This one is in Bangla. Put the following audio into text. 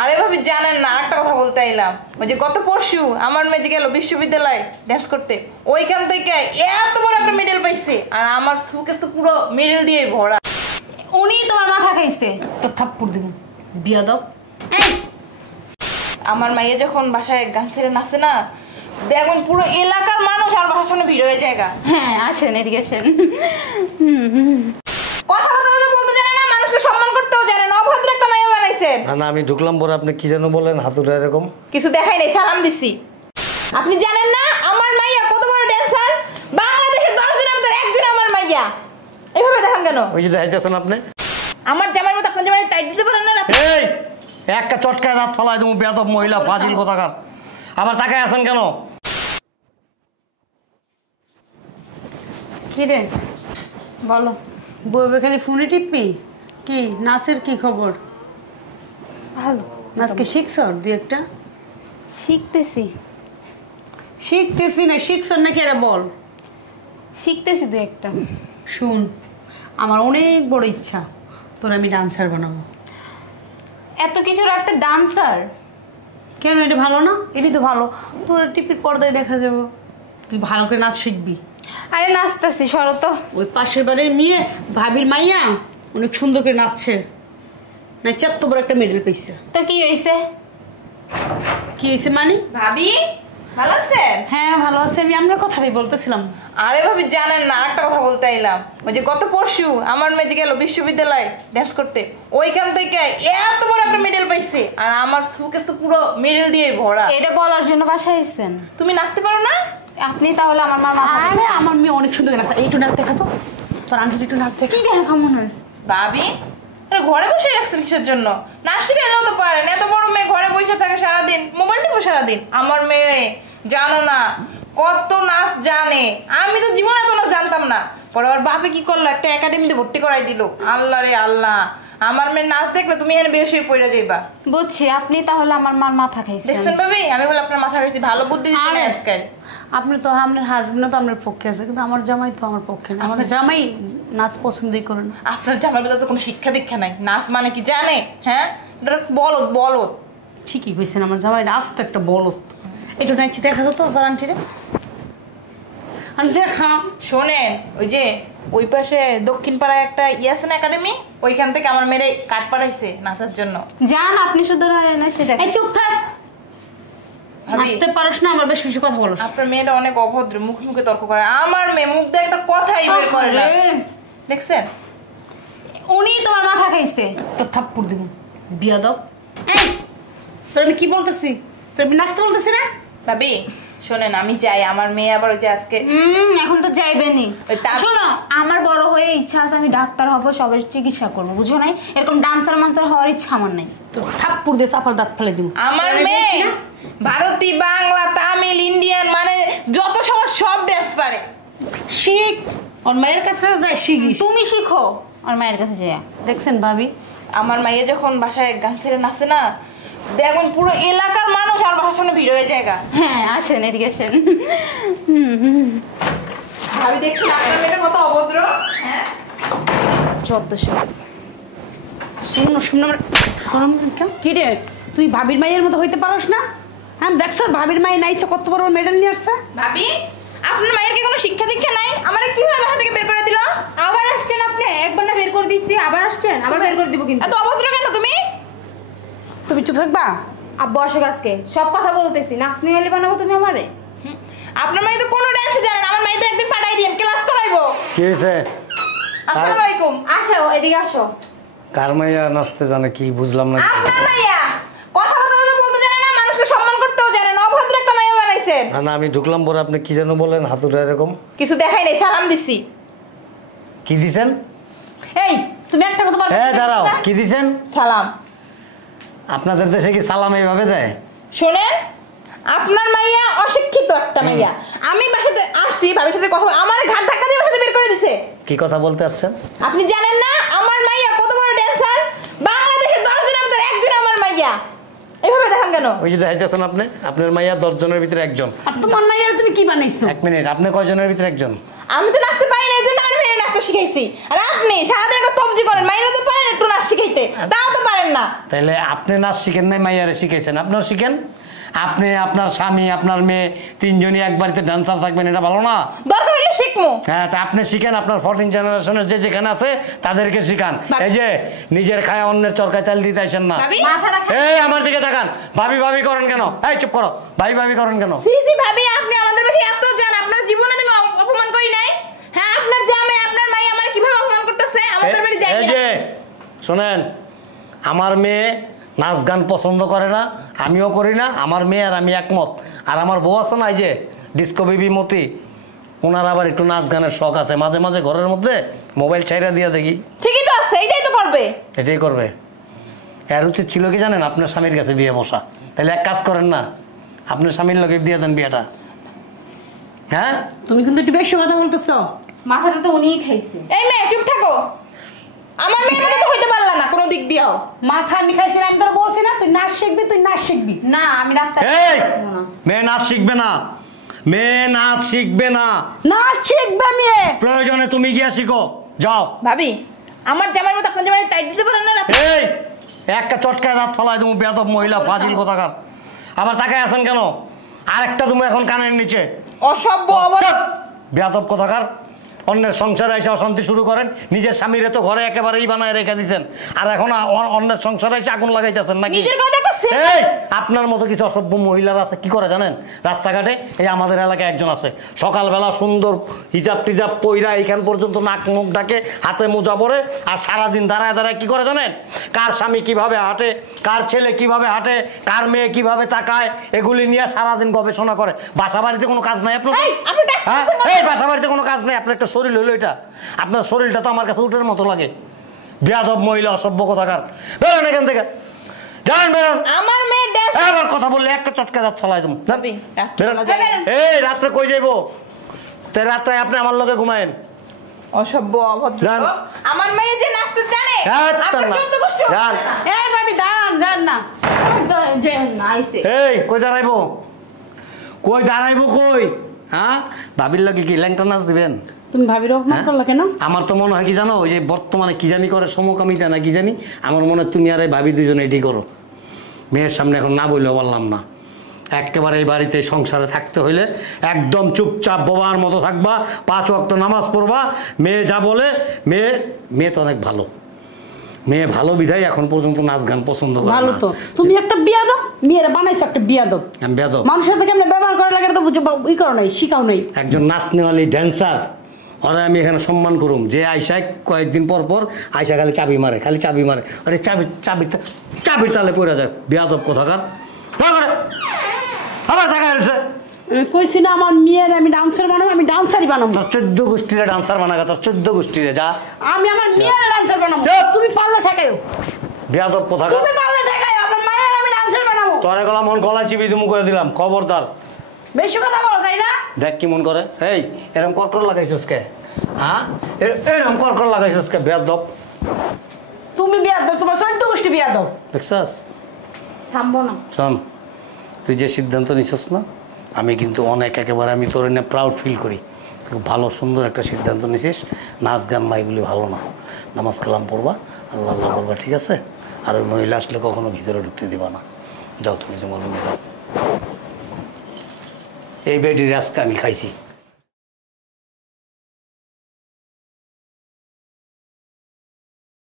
আরে ভাবি জানেন না, একটা কথা বলতে এলাম। ওই যে গত পরশু আমার মেয়ে গেল বিশ্ববিদ্যালয়ে ড্যান্স করতে, ওইখান থেকে এত বড় একটা মেডেল পাইছে, আর আমার সুকেস তো পুরো মেডেল দিয়ে ভরা। উনি তোমার মাথা খাইছে। তো থাপ্পড় দিব বিয়াদব। আমার মাইয়া যখন বাসায় গান ছেড়ে নাচে না, দেখুন পুরো এলাকার মানুষ আর বাসার সামনে ভিড় হয়ে যায়। হ্যাঁ আসেন, এদিকে আসেন। কথা বলতে জানে না, মানুষকে সম্মান করতেও জানে না, অভদ্র একটা মাইয়া বানাইছেন। না আমি ঢুকলাম পরে আপনি কি যেন বলেন হাতুড়া এরকম কিছু দেখাই নাই, সালাম দিছি। আপনি জানেন না আমার মাইয়া কত বড় ড্যান্সার, বাংলাদেশের 10 জনের মধ্যে একজন আমার মাইয়া। এইভাবে দেখেন কেন? ওই যে দেখাইতেছেন আপনি আমার জামাইয়ের মতো আপনার জামাই টাইট দিতে পারেন না? এই একটা চটকায় দাঁত ফলাই তুমি বেয়াদব মহিলা ফাজিল কোথাকার। আবার তাকায় আছেন কেন? কি রে বলো। বউবে খালি ফোনে টিপবি? কি নাচের কি খবর? ভালো। নাচ কি শিখছ দু একটা? শিখতেছি। শিখতেছি না শিখছ নাকি এরা বল। শিখতেছি দু একটা। শুন, আমার অনেক বড় ইচ্ছা তোর আমি ডান্সার বানাবো। এত কিছুর একটা ডান্সার? কেন, এটা ভালো না? এটাই তো ভালো, তোর টিপির পর্দায় দেখা যাবো। তুই ভালো করে নাচ শিখবি। আরে নাচতেছি, সরো তো। ওই পাশের বাড়ির মেয়ে ভাবির মাইয়া অনেক সুন্দর করে নাচছে, নাচে এত বড় একটা মেডেল পেয়েছে। তো কি হয়েছে? কি হয়েছে মানে? ভাবি ভালো আছেন? হ্যাঁ ভালো আছে, আমি আমরা কথাটাই বলতেছিলাম। আরে ভাবি জানেন না, একটা কথা বলতে এলাম। ওই যে গত পরশু আমার মেয়ে গেল বিশ্ববিদ্যালয়ে ড্যান্স করতে, ওইখান থেকে এত বড় একটা মেডেল পাইছে, আর আমার সুকেস তো পুরো মেডেল দিয়ে ভরা। এটা বলার জন্য বাসায় এসেছেন? তুমি নাচতে পারো না? আপনি তাহলে আমার মা। আরে আমার মেয়ে অনেক সুন্দর নাচ, একটু নাচ দেখা তো, তোর আন্টি একটু নাচ দেখা। কি জানো কেমন নাচ? ভাবি ঘরে বসে রাখছেন কিসের জন্য? নাচতে গেলেও তো পারেন, এত বড় মেয়ে ঘরে বসে থাকে সারাদিন, মোবাইল টিপো সারাদিন। আমার মেয়ে জানো না কত নাচ জানে, আমি তো জীবনে এত নাচ জানতাম না। পরে ওর বাপে কি করলো, একটা একাডেমিতে ভর্তি করাই দিল। আল্লাহ রে আল্লাহ, আমার মেয়ের নাচ দেখলে তুমি এখানে বের হয়ে পড়ে যাইবা। বুঝছি, আপনি তাহলে আমার মার মাথা খাইছেন। দেখছেন ভাবি, আমি বলে আপনার মাথা খাইছি, ভালো বুদ্ধি দিচ্ছেন আজকাল। আপনি তো আপনার হাজবেন্ড তো আপনার পক্ষে আছে, কিন্তু আমার জামাই তো আমার পক্ষে না। আমার জামাই নাচ পছন্দই করে না। আপনার জামাই তো কোনো শিক্ষা দীক্ষা নাই, নাচ মানে কি জানে? হ্যাঁ বলদ বলদ। ঠিকই কইছেন, আমার জামাই আস্তে একটা বলদ। একটু নাচি দেখা তো তোর আন্টিরে, দেখা। শোনেন, ওই যে ওই পাশে দক্ষিণ পাড়ায় একটা আছে না একাডেমি, ওইখান থেকে আমার মেয়ে কাট পাঠাইছে নাচার জন্য। জান আপনি শুধু নাচে দেখেন। চুপ থাক, নাচতে পারোস না, আমার বেশ কিছু কথা বলো। আপনার মেয়েটা অনেক অভদ্র, মুখে মুখে তর্ক করে। আমার মেয়ে মুখ দিয়ে একটা কথাই বের করে না, দেখছেন? উনি তোমার মাথা খাইছে। তোর থাপ্পড় দিব বিয়াদব। এই তোর আমি কি বলতেছি, তোর আমি নাচতে বলতেছি না? ভাবি শোনেন, আমি যাই, আমার মেয়ে আবার ওই যে আজকে এখন তো যাইবেনি। শোনো, আমার বড় হয়ে ইচ্ছা আছে আমি ডাক্তার হব, সবার চিকিৎসা করবো, বুঝো নাই? এরকম ডান্সার মানসার হওয়ার ইচ্ছা আমার নাই। তোর থাপ্পড় দিয়ে চাপার দাঁত ফেলে দিব। আমার মেয়ে ভারতী, বাংলা, তামিল, ইন্ডিয়ান, মানে যত সবার সব ড্যান্স পারে। শিখ, ওর মায়ের কাছে যাই শিখিস। তুমি শিখো আর মায়ের কাছে যাই। দেখছেন ভাবি, আমার মাইয়া যখন বাসায় গান ছেড়ে নাচে না, দেখুন পুরো এলাকার মানুষ আর বাসার সামনে ভিড় হয়ে যায়। হ্যাঁ আসেন, এদিকে আসেন। ভাবি দেখছি আপনার মেয়েটা কত অভদ্র। হ্যাঁ 1400। কি রে তুই ভাবির মায়ের মতো হইতে পারস না? হ্যাঁ দেখছ ভাবির মায়ের নাইছে কত বড় মেডেল নিয়ে আসছে। ভাবি আপনার মায়ের কি কোনো শিক্ষা দীক্ষা নাই? আমার কিভাবে বাসা থেকে বের করে দিল? আবার আসছেন আপনি? একবার না বের করে দিচ্ছি, আবার আসছেন, আবার বের করে দিব। কিন্তু এত অভদ্র কেন তুমি? তুমি চুপ থাকবা? আব্বু আসুক, আজকে সব কথা বলতেছি। নাচনি হলে বানাবো তুমি আমারে? আপনার মাই তো কোনো ডান্সে জানে না, আমার মাই তো একদিন পাঠাই দিন, ক্লাস করাইবো। কি হয়েছে? আসসালামু আলাইকুম। আসো এদিকে আসো। কার মাইয়া নাচতে জানে কি বুঝলাম না। আপনার মাইয়া কথা বলতে জানে না, মানুষকে সম্মান করতেও জানে না, অভদ্র একটা মাইয়া বানাইছেন। না আমি ঢুকলাম পরে আপনি কি যেন বলেন হাতুড়া এরকম কিছু দেখাই নাই, সালাম দিছি। কি দিছেন? এই তুমি একটা কথা বল। দাঁড়াও, কি দিছেন? সালাম। আপনাদের দেশে কি সালাম এইভাবে দেয়? শোনেন, আপনার মাইয়া অশিক্ষিত একটা মাইয়া। আমি বাসাতে আসছি, ভাবির সাথে কথা, আমার ঘাট ধাক্কা দিয়ে বাসাতে বের করে দিছে। কি কথা বলতে আসছেন? আপনি জানেন না আমার মাইয়া কত বড় ড্যান্সার, বাংলাদেশের 10 জনের মধ্যে একজন আমার মাইয়া। এইভাবে দেখেন কেন? ওই যে দেখাইতেছেন আপনি, আপনার মাইয়া 10 জনের ভিতরে একজন। আর তোমার মাইয়ার তুমি কি বানাইছো? এক মিনিট, আপনি কয়জনের ভিতরে একজন? আমি তো নাচতে পারি না, এজন্য আমি মেয়ের নাচতে শিখাইছি। আর আপনি সারাদিন একটা তবজি করেন, মাইরা তো পারেন একটু নাচ শিখাইতে। করতে, তাও তো পারেন না। তাহলে আপনি নাচ শিখেন নাই, মাইয়ারে শিখাইছেন, আপনিও শিখেন। আপনি, আপনার স্বামী, আপনার মেয়ে তিনজনই এক বাড়িতে ডান্সার থাকবেন, এটা ভালো না? দরকার হলে শিখবো। হ্যাঁ, তা আপনি শিখেন, আপনার 14 জেনারেশনের যে যেখানে আছে তাদেরকে শিখান। এই যে নিজের খায় অন্যের চরকায় তেল দিতে আসেন না। এই আমার দিকে তাকান, ভাবি ভাবি করেন কেন? এই চুপ করো, ভাবি ভাবি করেন কেন? সিসি ভাবি, আপনি আমাদের বাসায় এত জান, আপনার জীবনে তুমি অপমান করি নাই? হ্যাঁ, আপনার জামাই, আপনার মাই আমার কিভাবে অপমান করতেছে আমাদের বাড়ি যাই। এই যে শুনেন, আমার মেয়ে নাচ গান পছন্দ করে না, আমিও করি না, আমার মেয়ে আর আমি একমত। আর আমার বউ আছে না, এই যে ডিস্কো বেবি মতি, ওনার আবার একটু নাচ গানের শখ আছে, মাঝে মাঝে ঘরের মধ্যে মোবাইল ছাইরা দিয়ে দেখি। ঠিকই তো আছে, এটাই তো করবে। এটাই করবে। এর উচিত ছিল কি জানেন, আপনার স্বামীর কাছে বিয়ে বসা। তাহলে এক কাজ করেন না, আপনার স্বামীর লোকে দিয়ে দেন বিয়েটা। হ্যাঁ, তুমি কিন্তু একটু বেশি কথা বলতেছো। মাথাটা তো উনিই খাইছে। এই মেয়ে চুপ থাকো, আমার মেয়ের মতো তো হইতে পারলা না কোনো দিক দিয়েও। মাথা আমি খাইছি, আমি তোর বলছি না তুই নাচ শিখবি, তুই নাচ শিখবি। না, আমি ডাক্তার এই হবো না। মেয়ে নাচ শিখবে না, মেয়ে নাচ শিখবে না। নাচ শিখবে মেয়ে, প্রয়োজনে তুমি গিয়া শিখো, যাও। ভাবি, আমার জামাইয়ের মতো আপনার জামাই টাইট দিতে পারেন না রাতে? এই একটা চটকায় দাঁত ফলাই তুমি, বেয়াদব মহিলা, ফাজিল কোথাকার। আবার তাকায় আছেন কেন? আরেকটা তুমি এখন কানের নিচে। অসভ্য অবস্থা। বেয়াদব কোথাকার। অন্যের সংসারে এসে অশান্তি শুরু করেন, নিজের স্বামীরে তো ঘরে একেবারেই বানায় রেখে দিচ্ছেন, আর এখন অন্যের সংসারে এসে আগুন লাগাইতেছেন নাকি? নিজের কথা কইছে। এই আপনার মতো কিছু অসভ্য মহিলারা আছে, কি করে জানেন? রাস্তাঘাটে, এই আমাদের এলাকায় একজন আছে, সকালবেলা সুন্দর হিজাব টিজাব পইরা এইখান পর্যন্ত নাক মুখ ডাকে, হাতে মোজা পরে, আর সারাদিন দাঁড়ায় দাঁড়ায় কি করে জানেন? কার স্বামী কিভাবে হাঁটে, কার ছেলে কিভাবে হাঁটে, কার মেয়ে কিভাবে তাকায়, এগুলি নিয়ে সারাদিন গবেষণা করে। বাসা বাড়িতে কোনো কাজ নাই আপনার? হ্যাঁ, এই বাসা বাড়িতে কোনো কাজ নেই আপনার? একটা শরীর হইলো এটা, আপনার শরীরটা তো আমার কাছে উটের মতো লাগে। বেয়াদব মহিলা, অসভ্য কোথাকার। বেরোন এখান থেকে, জানেন বেরোন। আমার মেয়ে ড্যান্স। এবার কথা বললে একটা চটকা দাঁত ফলাই দেবো। ভাবি, বেরোন। এই রাত্রে কই যাইবো? তাই রাত্রে আপনি আমার লগে ঘুমায়েন। অসভ্য অভদ্র। যান। আমার মেয়ে যে নাচতে জানে, আপনার না। চোদ্দ গোষ্ঠী যান। এই ভাবি দাঁড়ান, যান না। যে না আইছে। এই কই দাঁড়াইবো? কই দাঁড়াইবো কই? হ্যাঁ, ভাবির লগে কি ল্যাংটা নাচ দিবেন? তুমি ভাবির অপমান হ্যাঁ? করলা কেন? আমার তো মনে হয় কি জানো, ওই যে বর্তমানে কি জানি করে, সমকামিতা না কি জানি, আমার মনে হয় তুমি আর এই ভাবি দুজনে এটি করো। মেয়ের সামনে এখন না বললেও পারলাম না। একেবারে এই বাড়িতে সংসারে থাকতে হইলে একদম চুপচাপ বোবার মতো থাকবা, 5 ওয়াক্ত নামাজ পড়বা। মেয়ে যা বলে, মেয়ে তো অনেক ভালো, মেয়ে ভালো বিধায় এখন পর্যন্ত নাচ গান পছন্দ করে। ভালো তো, তুমি একটা বিয়াদব, মেয়েরা বানাইছো একটা বিয়াদব। আমি বেয়াদব? মানুষের সাথে কেমনে ব্যবহার করা লাগে এটা তো বুঝে ই করো নাই, শিখাও নাই। একজন নাচনেওয়ালি ড্যান্সার, ওরা আমি এখানে সম্মান করুম। যে আইসায় কয়েকদিন পর পর আইসা খালি চাবি মারে, খালি চাবি মারে, আরে চাবির তালে পড়ে যায়। বেয়াদব কোথাকার। আবার টাকা এসে কইছি না আমার মেয়ের আমি ডান্সার বানাবো, আমি ডান্সারই বানাবো। 14 গোষ্ঠীরে ডান্সার বানাগা, তোর 14 গোষ্ঠীরে যা। আমি আমার মেয়ের ডান্সার বানাবো, তুমি পারলে ঠেকাইও। বেয়াদব কোথাকার। তুমি পারলে ঠেকাইও, আমার মায়ের আমি ডান্সার বানাবো। তোরে গলা মন গলা চিবি তুমি করে দিলাম, খবরদার। বেশি কথা বলো তাই না? দেখ কি মন করে। এই এরকম করকর লাগাইছিস কে? হ্যাঁ, এরকম করকর লাগাইছিস কে? বেয়াদব। তুমি বিয়াদব, তোমার 14 গোষ্ঠী বিয়াদব। দেখছাস? থামবো না। শোন, তুই যে সিদ্ধান্ত নিছিস না, আমি কিন্তু অনেক, একেবারে আমি তোর নিয়ে প্রাউড ফিল করি। তুই ভালো সুন্দর একটা সিদ্ধান্ত নিছিস। নাচ গান মাইগুলি ভালো না, নামাজ কালাম পড়বা, আল্লাহ আল্লাহ বলবা, ঠিক আছে? আর ওই মহিলা আসলে কখনো ভিতরে ঢুকতে দিবা না। যাও তুমি তোমার রুমে যাও। এই বেডির আজকে আমি খাইছি।